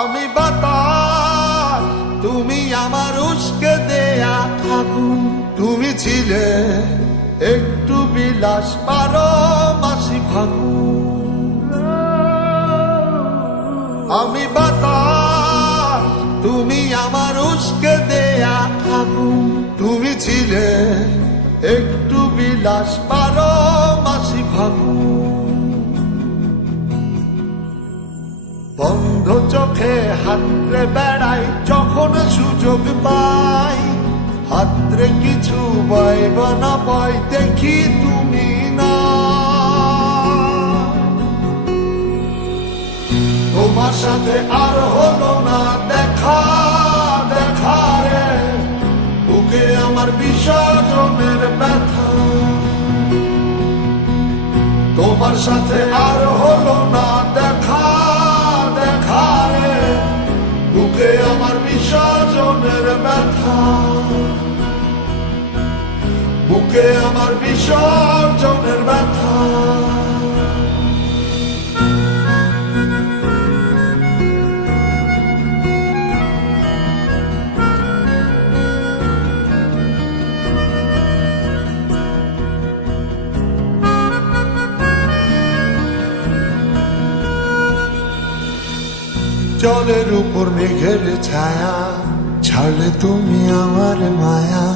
আমি বাতাস, তুমি আমার উস্কে দেয়া আগুন। তুমি ছিলে একটু বিলাস, 12 মাসি ফাগুন। আমি বাতাস, তুমি আমার উস্কে দেয়া আগুন। তুমি ছিলে একটু বিলাস, 12 মাসি ফাগুন। বন্ধ চোখে হাতরে বেড়াই যখন সুযোগ পাই, হাতরে কিছু পাইব না পাই দেখি তুমি না। তোমার সাথে আর হলো না দেখা, দেখা রে বুকে আমার বিসর্জনের ব্যথা। তোমার সাথে আর হলো না দেখা, দেখা রে বুকে আমার বিসর্জনের ব্যথা। বুকে আমার বিসর্জনের ব্যথা। জলের উপর মেঘের ছায়া, ছাড়লে তুমি আমার মায়া।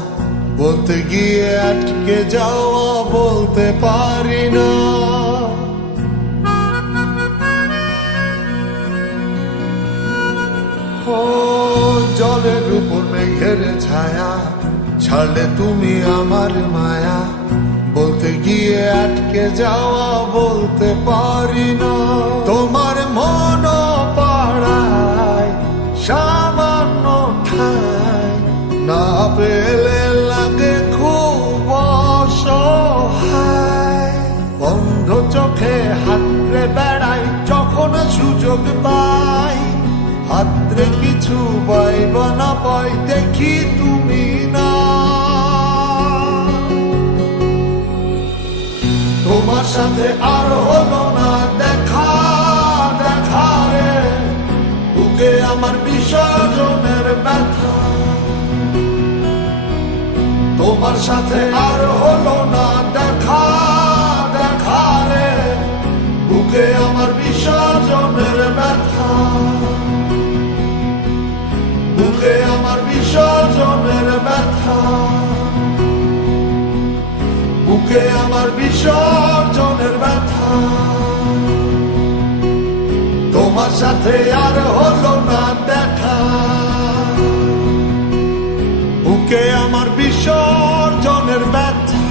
বলতে গিয়ে আটকে যাওয়া বলতে পারি না। ও জলের উপর মেঘের ছায়া, ছাড়লে তুমি আমার মায়া। বলতে গিয়ে আটকে যাওয়া বলতে পারি না। তোমার মন পাড়ায় সামান্য ঠাই, না পেলে লাগে খুব অসহায়। বন্ধ চোখে হাতরে বেড়াই যখন সুযোগ পাই, হাতরে কিছু পাইব না পাই দেখি তুমি না। তোমার সাথে আর হলো না দেখা, দেখা রে বুকে আমার বিসর্জনের ব্যথা। তোমার সাথে আর হলো না দেখা, দেখা রে বুকে আমার বিসর্জনের ব্যথা। বুকে আমার বিসর্জনের ব্যথা। বুকে আমার বিসর্জনের ব্যথা। তোমার সাথে আর হলো না দেখা, বুকে আমার বিসর্জনের ব্যথা।